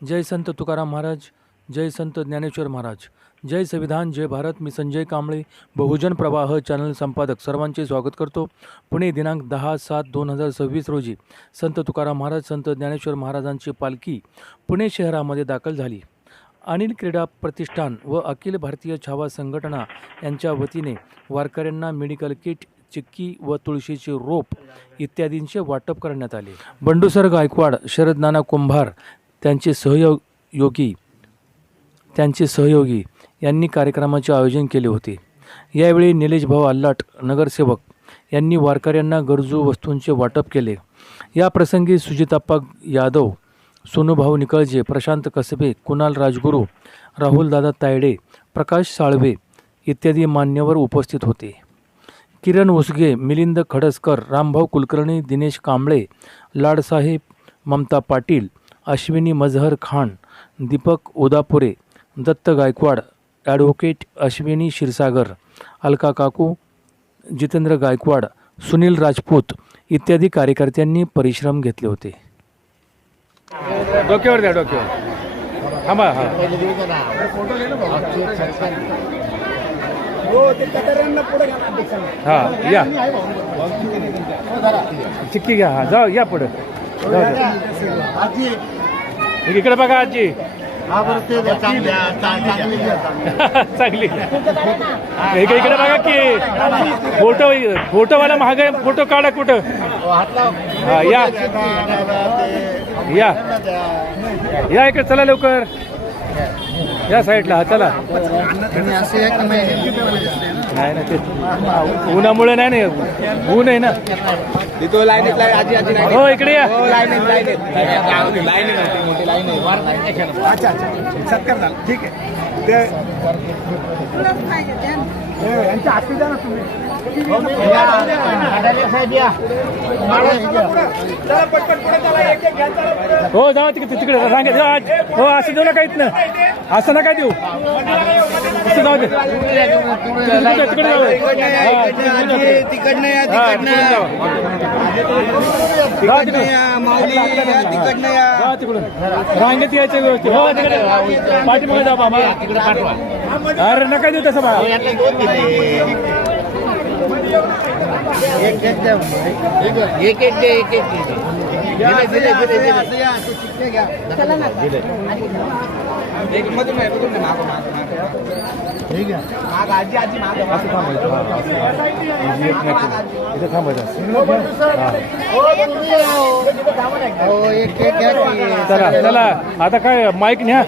जय संत तुकाराम महाराज, जय संत ज्ञानेश्वर महाराज, जय संविधान, जय भारत. मी संजय कांबळे, बहुजन प्रवाह चॅनल संपादक सर्वांचे स्वागत करतो. पुणे दिनांक 10/7/2026 रोजी संत तुकाराम महाराज, संत ज्ञानेश्वर महाराजांची पालखी पुणे शहरामध्ये दाखल झाली. अनिल क्रीडा प्रतिष्ठान व अखिल भारतीय छावा संघटना यांच्या वतीने वारकऱ्यांना मेडिकल किट, चिक्की व तुळशीचे रोप इत्यादींचे वाटप करण्यात आले. बंडूसर गायकवाड, शरद नाना कुंभार त्यांचे सहयोगी यांनी कार्यक्रमाचे आयोजन केले होते. यावेळी निलेश भाऊ आल्लाट, नगरसेवक यांनी वारकऱ्यांना गरजू वस्तूंचे वाटप केले. या प्रसंगी सुजिताप्पा यादव, सोनूभाऊ निकळजे, प्रशांत कसबे, कुणाल राजगुरू, राहुलदादा तायडे, प्रकाश साळवे इत्यादी मान्यवर उपस्थित होते. किरण उसगे, मिलिंद खडसकर, रामभाऊ कुलकर्णी, दिनेश कांबळे, लाडसाहेब, ममता पाटील, अश्विनी मजहर खान, दीपक उदापुरे, दत्त गायकवाड, ॲडव्होकेट अश्विनी क्षीरसागर, अलका काकू, जितेंद्र गायकवाड, सुनील राजपूत इत्यादी कार्यकर्त्यांनी परिश्रम घेतले होते. डोक्यावर द्या, डोक्यावर थांबा. हां या, चिक्की घ्या. हां जाऊ या पुढे. इकडे बघा आजी. चांगली इकडे बघा की फोटोवाला महाग आहे. फोटो काढा कुठं. हा या या या इकडे चला लवकर या साईडला. हा चला. नाही ना ते उन्हामुळे नाही ना, ऊन आहे ना. हो इकडे या. सत्कार झाला, ठीक आहे. यांच्या हाती द्या ना तुम्ही. हो जाऊ तिकडे रांगेत. हो असं देऊ नका इथनं, असं नका देऊ. असं जाऊ दे. तिकडे तिकडून रांगेत यायचं व्यवस्थित. हो तिकडे पाठीमागे जा बाबा. अरे नका देऊ तसं बाबा. चला चला आता काय माईक न्या.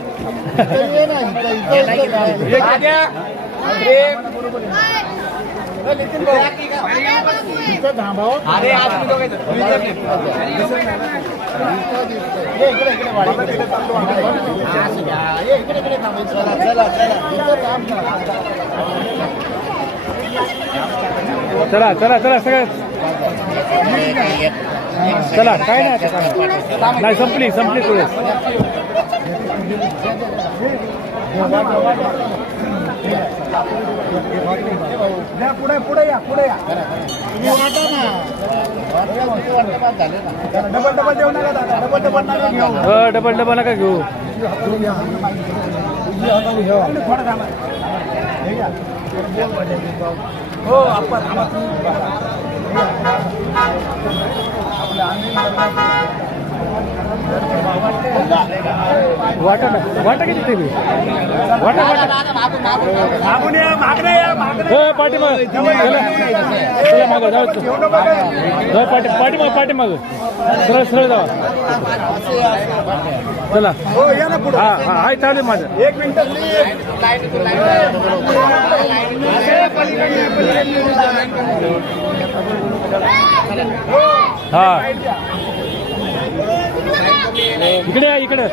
चला चला चला सगळं चला. काय नाही संपली थोडे. पुढे पुढे या, पुढे या. डबल देऊ नका दादा, डबल नका घेऊ. डबल नका घेऊ. थोडं थांबा. हो आपण वाटा किती ते वाटा पाठी माग. चला माग जाऊ. पाठी माग सरळ जावा. चला. हा हा हाय चालू माझं. 1 मिनिट. हा इकडे या, इकडे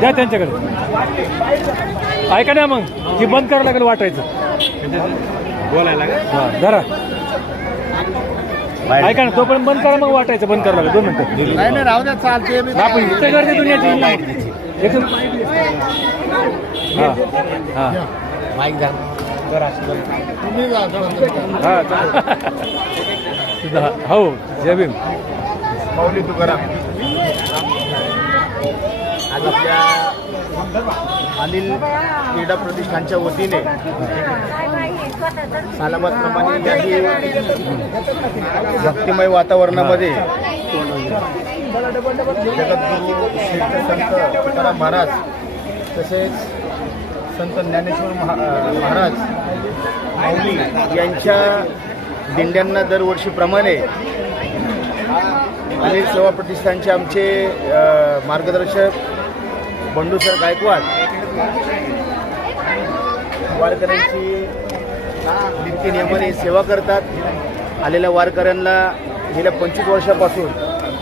द्या त्यांच्याकडे. ऐका ना मग ती बंद करावं लागेल वाटायचं. बोलायला हा जरा ऐका ना, तोपर्यंत बंद करा. मग वाटायचं बंद करावं लागेल. 2 मिनिटं. नाही राहू द्या, चालते. आपण इथे गर्दी दुनियाची. हा हो जय भीम. माऊली तुकाराम. आज आपल्या अनिल क्रीडा प्रतिष्ठानच्या वतीने सालाबादप्रमाणे याही भक्तिमय वातावरणामध्ये जगद्गुरू श्रेष्ठ संत तुकाराम महाराज तसेच संत ज्ञानेश्वर महाराज माऊली यांच्या दिंड्यांना दरवर्षीप्रमाणे अनिल सेवा प्रतिष्ठानचे आमचे मार्गदर्शक बंडूसर गायकवाड वारकऱ्यांची नित्यनियमाने सेवा करतात. आलेल्या वारकऱ्यांना गेल्या 25 वर्षापासून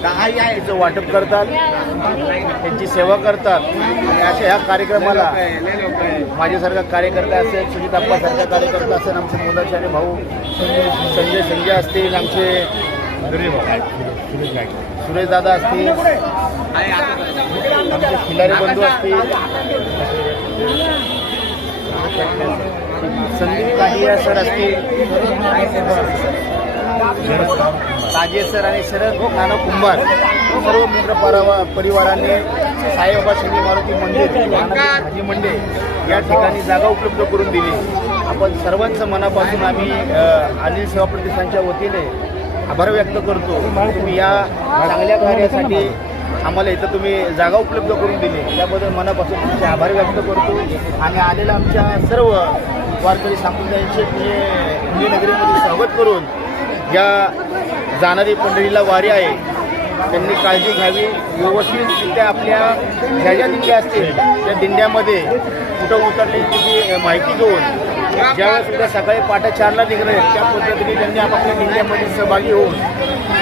त्याचं वाटप करतात, त्यांची सेवा करतात. आणि अशा ह्या कार्यक्रमाला माझ्यासारखा कार्यकर्ता असेल, सुजित अप्पासारखा कार्यकर्ता असेल, आमचे मुलाचे आणि भाऊ संजय असतील, आमचे सुरेश दादा असतील, आमचे खिलारी बंधू असतील, संदीप काहिया सर असतील, ताजे सर आणि शरद नाना कुंभार सर्व मित्र परिवाराने साईबाबा शनी मारुती मंदिर भाजी मंडे या ठिकाणी जागा उपलब्ध करून दिली. आपण सर्वांचं मनापासून आम्ही अनिल सेवा प्रतिष्ठानच्या वतीने आभार व्यक्त करतो. तुम्ही या चांगल्या कार्यासाठी आम्हाला इथं तुम्ही जागा उपलब्ध करून दिली त्याबद्दल मनापासून तुमचे आभार व्यक्त करतो. आणि आलेल्या आमच्या सर्व वारकरी संप्रदायाचे पुणे नगरीमध्ये स्वागत करून या जाणारी पंढरीला वारी आहे त्यांनी काळजी घ्यावी. व्यवस्थितरित्या आपल्या ज्या ज्या दिंड्या असतील त्या दिंड्यामध्ये कुठं उतरली त्याची माहिती घेऊन ज्यावेळेस सुद्धा सकाळी 4:30ला निघणार आहेत त्या पद्धतीने त्यांनी आपापल्या दिंड्यामध्ये सहभागी होऊन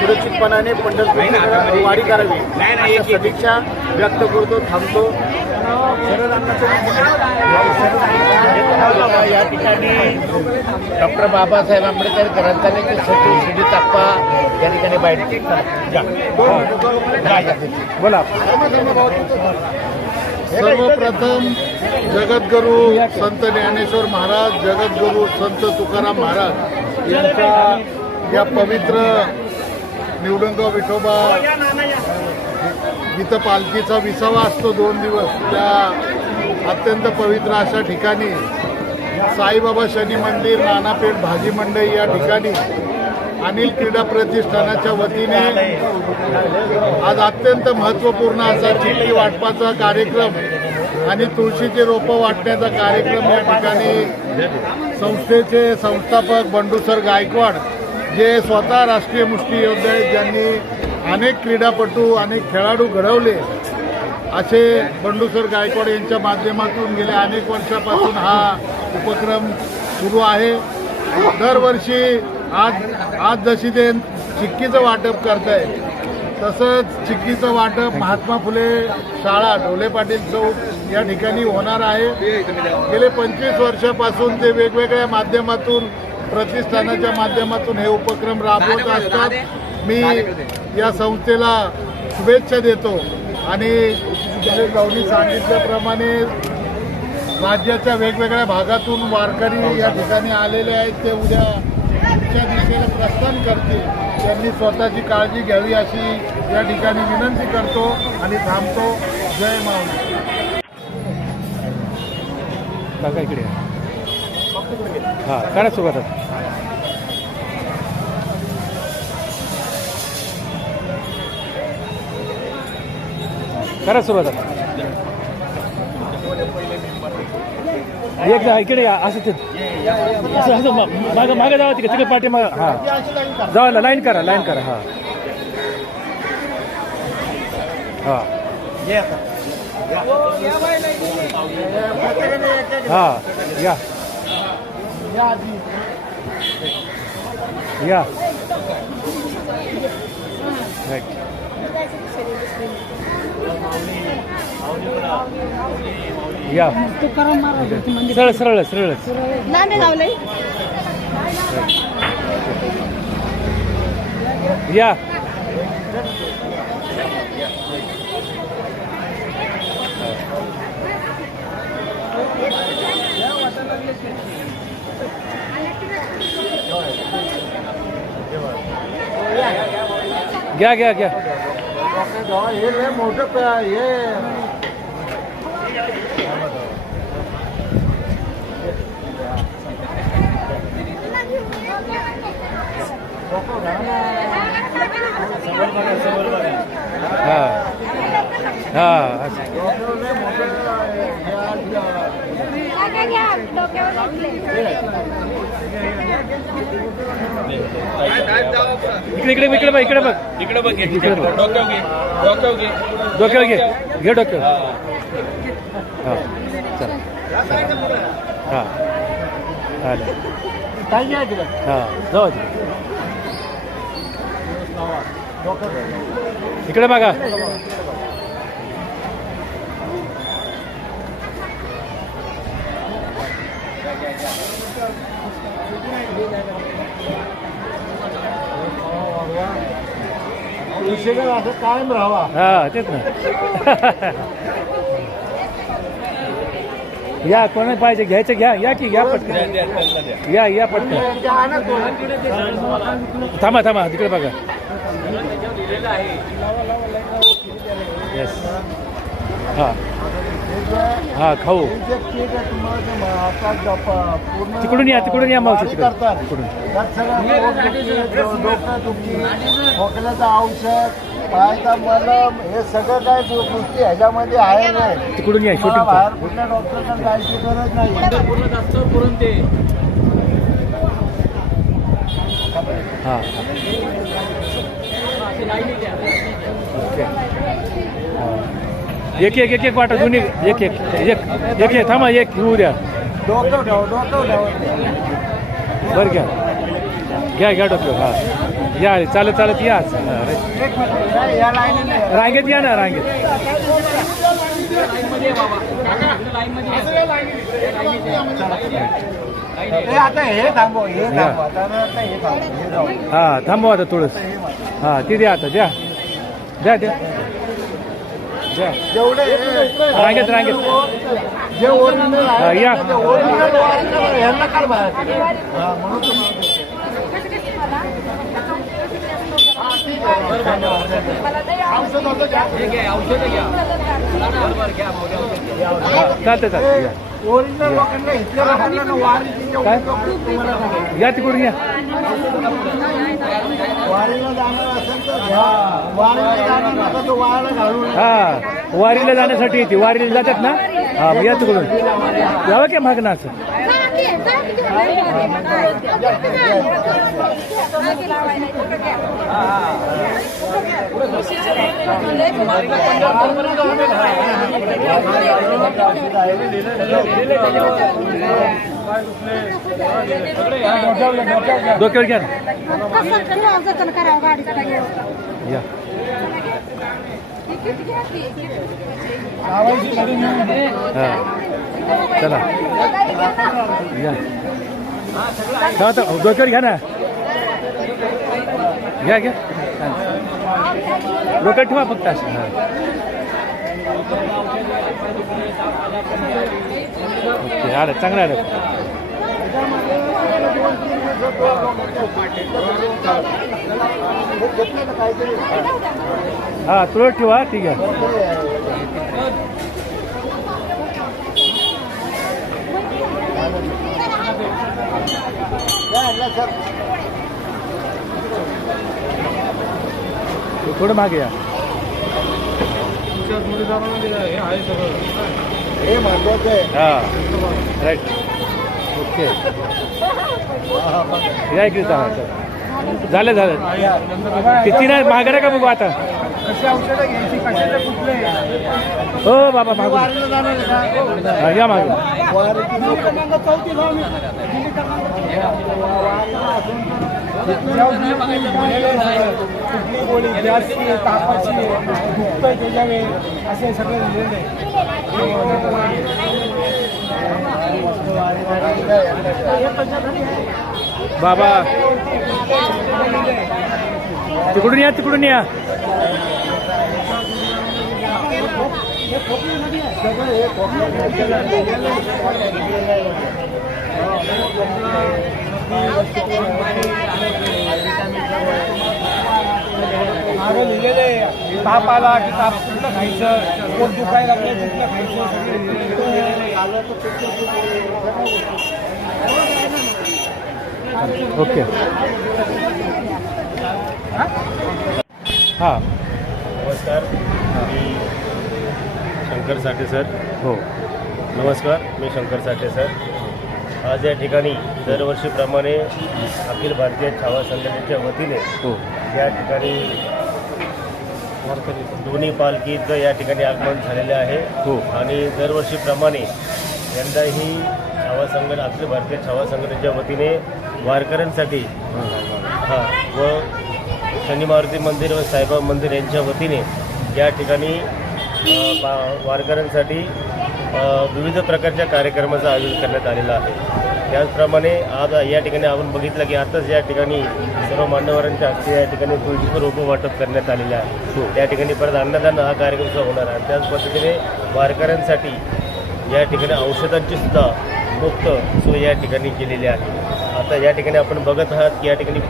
सुरक्षितपणाने पंढरपूर वारी करावी अशा सदिच्छा व्यक्त करतो. थांबतो. या ठिकाणी डॉक्टर बाबासाहेब आंबेडकर ग्रंथालयाचे सचिव सुजित अप्पा या ठिकाणी बैठक बोला. सर्वप्रथम जगद्गुरू संत ज्ञानेश्वर महाराज, जगद्गुरू संत तुकाराम महाराज यांच्या या पवित्र निवडणगाव विठोबा जिथं पालखीचा विसावा असतो 2 दिवस, त्या अत्यंत पवित्र अशा ठिकाणी साईबाबा शनी मंदिर, नानापेठ भाजी मंडई या ठिकाणी अनिल क्रीडा प्रतिष्ठानाच्या वतीने आज अत्यंत महत्त्वपूर्ण असा चिठ्ठी वाटपाचा कार्यक्रम आणि तुळशीचे रोपं वाटण्याचा कार्यक्रम या ठिकाणी संस्थेचे संस्थापक बंडूसर गायकवाड जे स्वतः राष्ट्रीय मुष्टियोद्धे आहेत, ज्यांनी अनेक क्रीडापटू अनेक खेळाडू घडवले, असे बंडूसर गायकवाड यांच्या माध्यमातून गेल्या अनेक वर्षापासून हा उपक्रम सुरू आहे. दरवर्षी आज जशी ते चिक्कीचं वाटप करत आहे तसंच चिक्कीचं वाटप महात्मा फुले शाळा ढोले पाटील चौक या ठिकाणी होणार आहे. गेले 25 वर्षापासून ते वेगवेगळ्या माध्यमातून प्रतिष्ठानाच्या माध्यमातून हे उपक्रम राबवत असतात. मी या संस्थेला शुभेच्छा देतो आणि भाऊनी सांगितल्याप्रमाणे राज्याच्या वेगवेगळ्या भागातून वारकरी या ठिकाणी आलेले आहेत, ते उद्या पुढच्या दिशेला प्रस्थान करतील. त्यांनी स्वतःची काळजी घ्यावी अशी या ठिकाणी विनंती करतो आणि थांबतो. जय माऊली. काका इकडे हां करा सुरुवात. करा सुरुवात. एकदा इकडे असं ते असं मागं मागं जावं तिकडे पाठी मागं. हां जावा लाईन करा हां हां हां या राईट. या सरळ सरळ सरळ या. घ्या घ्या घ्या. हे मोठं हे डोक्यावर घेतले. इकडे इकडे इकडे बघ इकडे बघ इकडे बघ इकडे बघ. डोक्यावर घे डोक्यावर घे डोक्यावर घे डोक्यावर हां चला हां आलं हां जाऊ इकडे बघा. असं कायम राहावा. हा तेच ना. या कोणा पाहिजे घ्यायचं घ्या या की घ्या पटकन या पटकन. थांबा थांबा तिकडे बघा. येस हां हां खाऊ तिकडून या मावशी तिकडून. खोकल्याचं औषध पायाचा मलम हे सगळं काय गोष्टी ह्याच्यामध्ये आहे नाही. तिकडून या तुम्हाला बाहेर शूटिंग. कुठल्या डॉक्टरला जायची गरज नाही. हां ओके एक एक एक एक वाटा दोन्ही एक एक एक एक एक थांबा एक घेऊ द्या. डोकं ठेव. बरं घ्या डॉक्टर हां या चालत या. या लाईनीने रांगेत या ना रांगेत. आता हे थांबव हे थांबव आता हे थांबव. हां थांबवा आता थोडंस. हां ते द्या आता द्या द्या जेवढे रांगेत जे ओरिजिनल हा, या. ओरिजिनल यांना काढ बाहेर. हा, म्हणून तुम्ही चालतं या. ओरिजिनल लोकांना इथल्या लोकांना वारीच्या काय? तुम्हाला या तिकडून या. वारीला जाणार असेल तर घ्या. वारीला जाणार नका तो वायाला घालून हां वारीला जाण्यासाठी येते. वारीला जातात ना हां मग या तिकडून यावं की मागणं असं. डोक्यावर घ्या ना. या हां चला या. आता डोक्यावर घ्या ना. घ्या डोक्यात ठेवा फक्त असं. हां ओके आलं चांगलं आलं. हां तुळस ठेवा ठीक आहे. थोडं मागे या. हे महत्वाचं आहे. हां राईट ओके या इकडे झालं किती नाही मागे का बघू आता. कशी औषधं घ्यायची कशाचे कुठले हो बाबा मागू वारीला जाणार आहे का? हां या मागे. कुठली गोळी गॅसची तापाची दुखतंय त्याच्यावे असे सगळे लिहिलेले बाबा तिकडून या. मागं लिहिलेले ताप आला की ताप कुठलं खायचं, पोट दुखायला लागलं कुठलं खायचं, सगळे लिहिलेले. ओके हां नमस्कार मी शंकर साठे सर. हो नमस्कार मी शंकर साठे सर. आज या ठिकाणी दरवर्षीप्रमाणे अखिल भारतीय छावा संघटनेच्या वतीने हो या ठिकाणी दोन्ही पालखीचं या ठिकाणी आगमन झालेलं आहे हो आणि दरवर्षीप्रमाणे यंदाही अखिल भारतीय छावा संघटनेच्या वतीने वारकऱ्यांसाठी व शनी मारुती मंदिर व साईबाबा मंदिर यांच्या वतीने या ठिकाणी वारकऱ्यांसाठी विविध प्रकारच्या कार्यक्रमाचं आयोजन करण्यात आलेलं आहे. त्याचप्रमाणे आज या ठिकाणी आपण बघितलं की आताच या ठिकाणी सर्व मान्यवरांच्या हस्ते या ठिकाणी तुळशीचं रोपं वाटप करण्यात आलेलं आहे. त्या ठिकाणी परत अन्नदान हा कार्यक्रम सुद्धा होणार आहे. त्याच पद्धतीने वारकऱ्यांसाठी या ठिकाणी औषधांची सुद्धा मुक्त सोय या ठिकाणी केलेली आहे. आता या ठिकाणी आपण बघत आहात की या ठिकाणी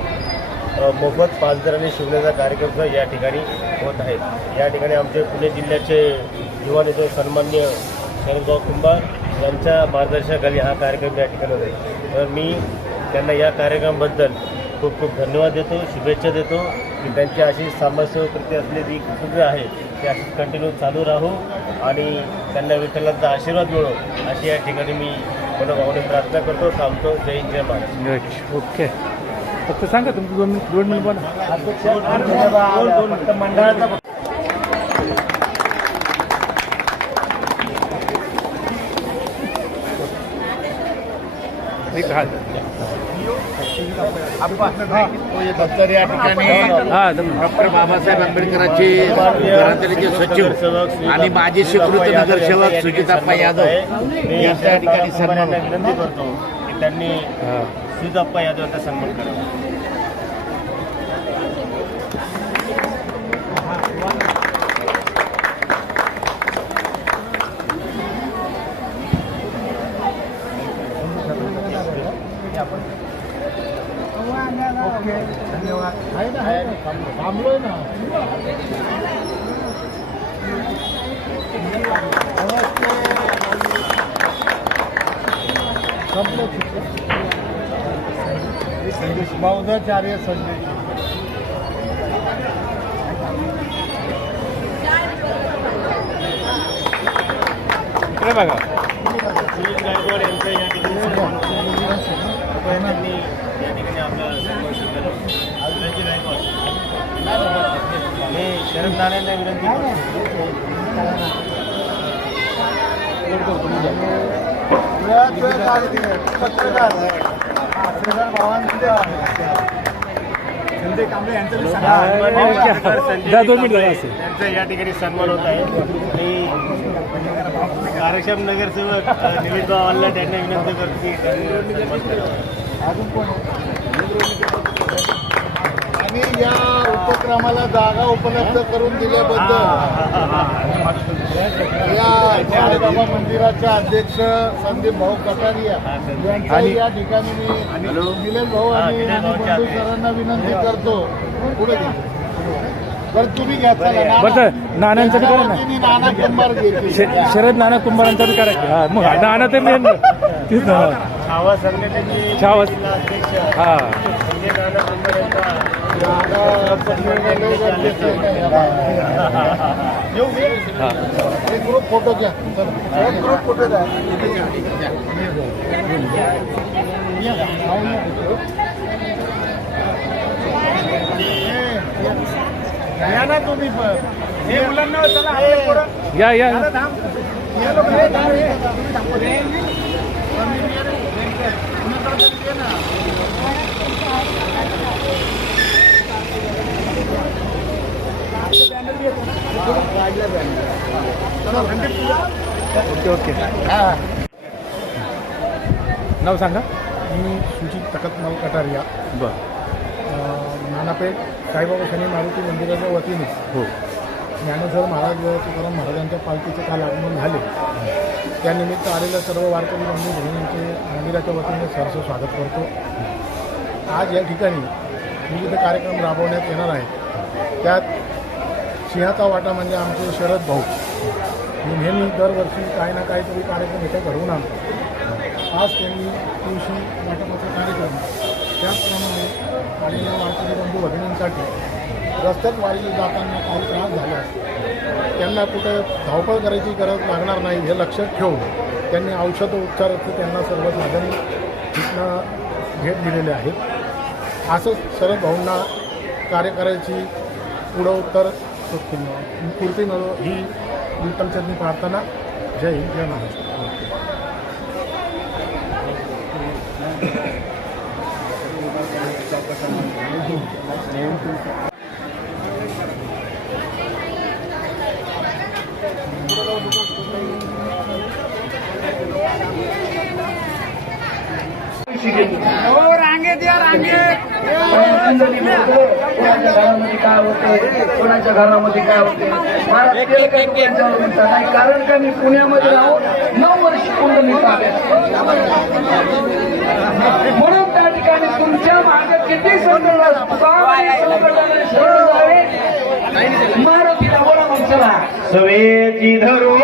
मोफत पाचजणांनी शिवण्याचा कार्यक्रम सुद्धा या ठिकाणी होत आहे. या ठिकाणी आमचे पुणे जिल्ह्याचे युवा नेते सन्माननीय शरदभाऊ कुंभार यांच्या मार्गदर्शनाखाली हा कार्यक्रम या ठिकाणी होत आहे. तर मी त्यांना या कार्यक्रमाबद्दल खूप खूप धन्यवाद देतो, शुभेच्छा देतो की त्यांची अशी समाजसेवकृती असलेली कुटुंबे आहे ती अशी कंटिन्यू चालू राहू आणि त्यांना विठ्ठलांचा आशीर्वाद मिळो अशी या ठिकाणी मी मनोभावाने प्रार्थना करतो. थांबतो. जय हिंद, जय महाराष्ट्र. ओके फक्त सांगा तुमचं 2 मिनिट बोला. फक्त मंडळाचा तर या ठिकाणी डॉक्टर बाबासाहेब आंबेडकरांचे श्रद्धांजलीचे सचिव आणि माजी स्वीकृत नगरसेवक सुजिताप्पा यादव यांच्या या ठिकाणी सन्मान विनंती करतो की त्यांनी सुजाप्पा यादवांचा सन्मान करावा. थांबलोय ना. बौद्धाचार्य संदेश इकडे बघा. सुनील गायकवाड यांचं या ठिकाणी त्यांनी या ठिकाणी आपला सन्मान स्वीकारला. सुनील गायकवाड मी शरद नारायणला विनंती त्यांचा या ठिकाणी सन्मान होत आहे. आणि कार्यक्षम नगरसेवक निवेदभाऊ अल्लाट यांना विनंती करतो की त्यांनी सन्मान करावा. अजून कोण आणि या उपक्रमाला जागा उपलब्ध करून दिल्याबद्दल या साईबाबा मंदिराच्या अध्यक्ष संदीप भाऊ कटारिया यांचा या ठिकाणी मी निलेश भाऊ आणि बंधू सरांना विनंती करतो. पुढे बरं तुम्ही घ्या. बरं नानांचं बी करा ना. नाना कुंभार घेतली शरद नाना कुंभारांचा बी करा. हा मग नाना तर मेन तीच ना. छावा संघटनेचे छावा. अध्यक्ष हा संजय नाना कुंभार यांचा एक ग्रुप फोटो घ्या. एक ग्रुप फोटो द्या. या ना तुम्ही हे मुलांना चला आपल्या पुढं. या या आता थांब. या लोक हे थांब, हे. हे. Okay okay. नाव सांगा. मी सुजित तकतमाल कटारिया बरं. नानापेठ साईबाबा शनी मारुती मंदिराच्या वतीने हो ज्ञानेश्वर महाराज व तुकाराम महाराजांच्या पालखीचे काल आगमन झाले. त्यानिमित्त आलेल्या सर्व वारकरी बंधू भगिनींचे मंदिराच्या वतीने सहर्ष स्वागत करतो. आज या ठिकाणी विविध कार्यक्रम राबवण्यात येणार आहेत. त्यात सिंहाचा वाटा म्हणजे आमचे शरद भाऊ मी नेहमी दरवर्षी काही ना काहीतरी कार्यक्रम इथे घडवून आणतो. आज त्यांनी तुळशी वाटपाचा कार्यक्रम त्याचप्रमाणे आलेल्या वारकरी बंधू भगिनींसाठी रस्त्यात वारीला जाताना काही त्रास झाल्यास त्यांना कुठं धावपळ करायची गरज लागणार नाही हे लक्षात ठेवून त्यांनी औषध उपचाराचे त्यांना सर्व साधन इथनं भेट दिलेले आहेत. असंच शरद भाऊंना कार्य करायची पुढं उत्तर पूर्ती मिळो ही विठ्ठलचरणी प्रार्थना. जय हिंद, जय महाराष्ट्र. कोणाच्या घरामध्ये काय होते, कोणाच्या घरामध्ये काय होते, मला केलं काही त्यांच्यावर म्हणतात नाही. कारण का मी पुण्यामध्ये राहून 9 वर्ष कुंडलीचा अभ्यास केला. म्हणून त्या ठिकाणी तुमच्या मागे किती संकल्प मारुतीला बोला म्हणला सवेची धरून